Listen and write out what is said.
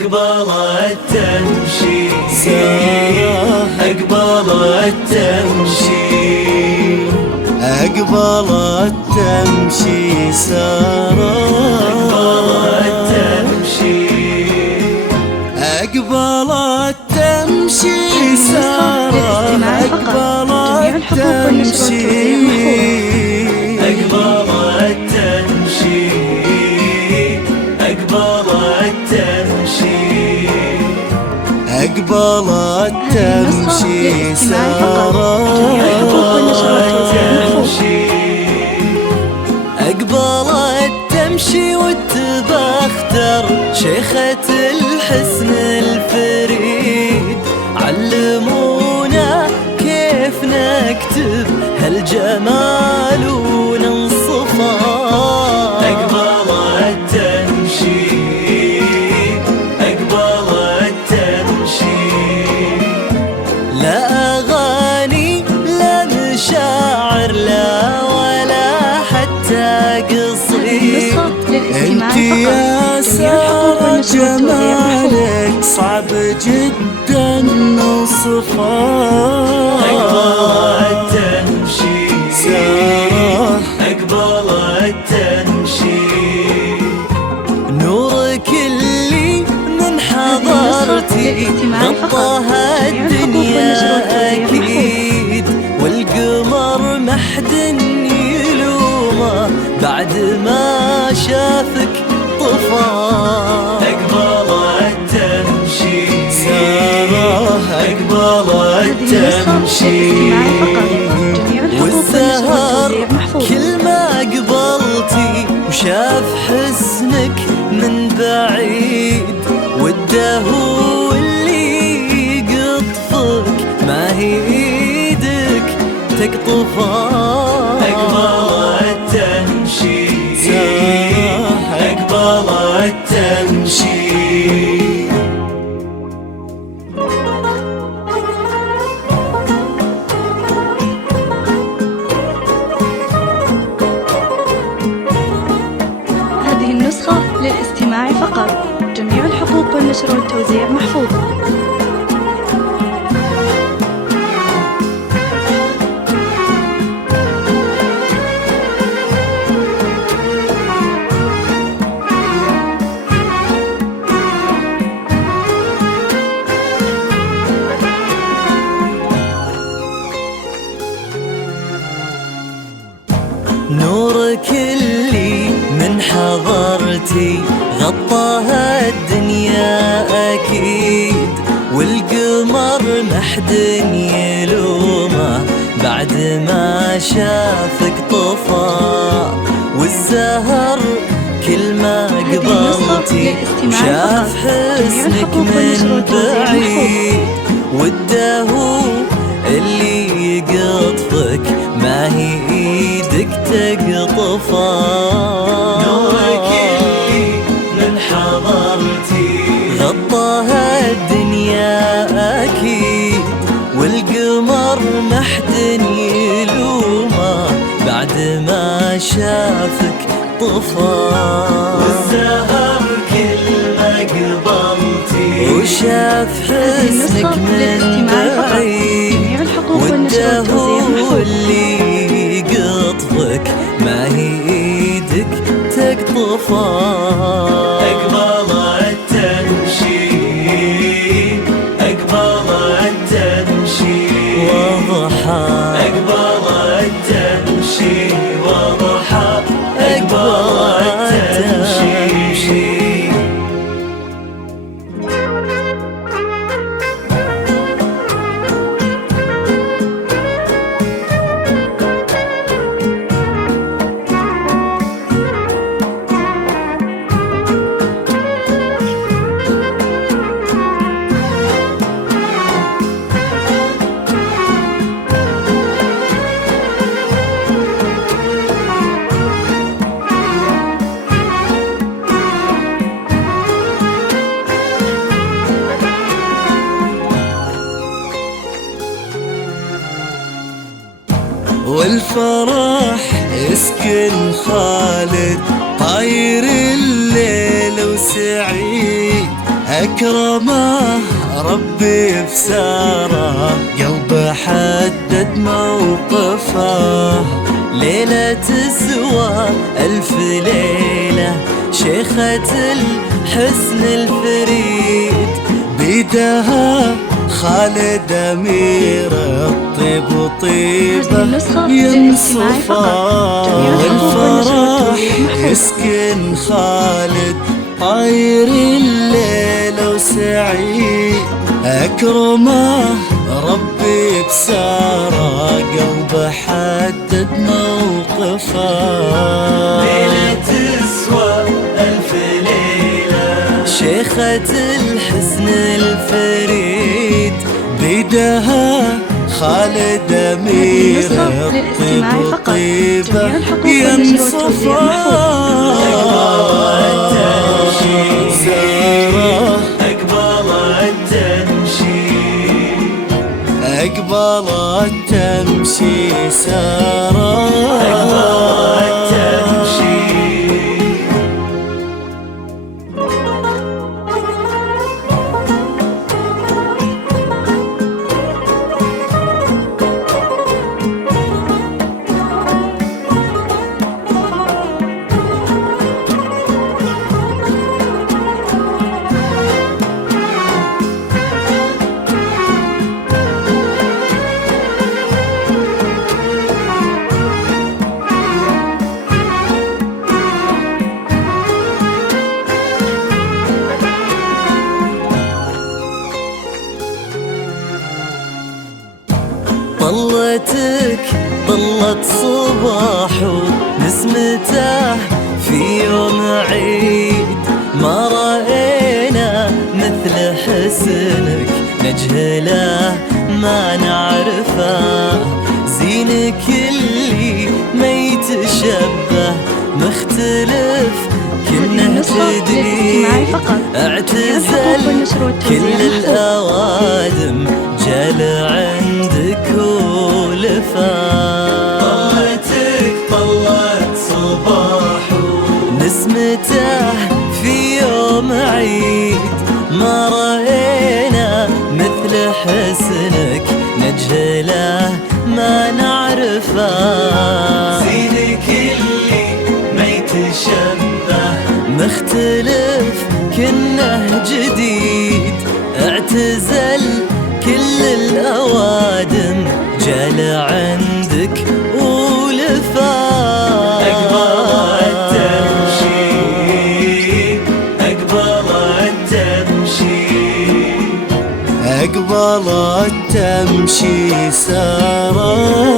أقبلت تمشي سارة، أقبلت تمشي، أقبلت تمشي سارة، أقبلت تمشي، أقبلت تمشي سارة، أقبلت تمشي، أقبلت تمشي، أقبلت تمشي، أقبلت تمشي سارة، أقبلت تمشي، أقبلت تمشي وتبختر شيخة الحسن الفريد، علمونا كيف نكتب هالجمال وننصفه. أقبلت تمشي، أقبلت تمشي، لا أغاني لا مشاعر لا ولا حتى قصيد، انت يا سارة جمالك صعب جدا نوصفه. أقبلت تمشي سارة، أقبلت تمشي، نورك اللي من حضرتي غطاها الدنيا أكيد، والقمر محد يلومه بعد ما شافك طفى. أقبلت تمشي سارة، أقبلت تمشي، والزهر كل ما قبلتي وشاف حسنك من بعيد، والدهو اللي يقطفك ما هي ايدك تقطفه. أقبلت تمشي سارة، أقبلت تمشي، هذه النسخة للاستماع فقط، جميع الحقوق والنشر والتوزيع محفوظة. نورك اللي من حضرتي غطاها الدنيا أكيد، والقمر محد يلومه بعد ما شافك طفى، والزهر كل ما قبلتي وشاف حسنك من بعيد، والدهو اللي يقطفك ما هي ايدك تقطفه. نورك اللي من حضرتي غطاها الدنيا اكيد، والقمر محد يلومه بعد ما شافك طفى، والزهر كل ما قبلتي وشاف حسنك من بعيد، والدهو اللي يقطفك ما هي ايدك تقطفه. أقبلت تمشي، أقبلت تمشي وضحى، أقبلت تمشي وضحى، أقبلت تمشي. والفرح يسكن خالد، طاير الليل وسعيد، أكرمه ربي بساره، قلبه حدد موقفه، ليلة تسوى ألف ليلة، شيخة الحسن الفريد، بيدها خالد أمير الطيب وطيبه ينصفه، والفرح يسكن خالد طاير الليل وسعيد. أكرمه ربي بساره، قلبه حدد موقفه، ليلة تسوى ألف ليلة، شيخة الحسن الفريد، بيدها خالد أمير الطيب وطيبه ينصفه. أقبل التمشي سارة، أقبل التمشي. طلتك طلت صباح ونسمته في يوم عيد، ما رأينا مثل حسنك نجهله ما نعرفه، زينك اللي ما يتشبه مختلف كنه جديد، اعتزل كل الأوادم جل عندك ولفا، طلتك طلت صباح ونسمته في يوم عيد، ما رأينا مثل حسنك نجهله ما نعرفه، زينك اللي ما يتشبه مختلف كنه جديد، اعتزل كل الأوادم جال عندك ولفا. أقبل التمشي، أقبل التمشي، أقبل التمشي سارة.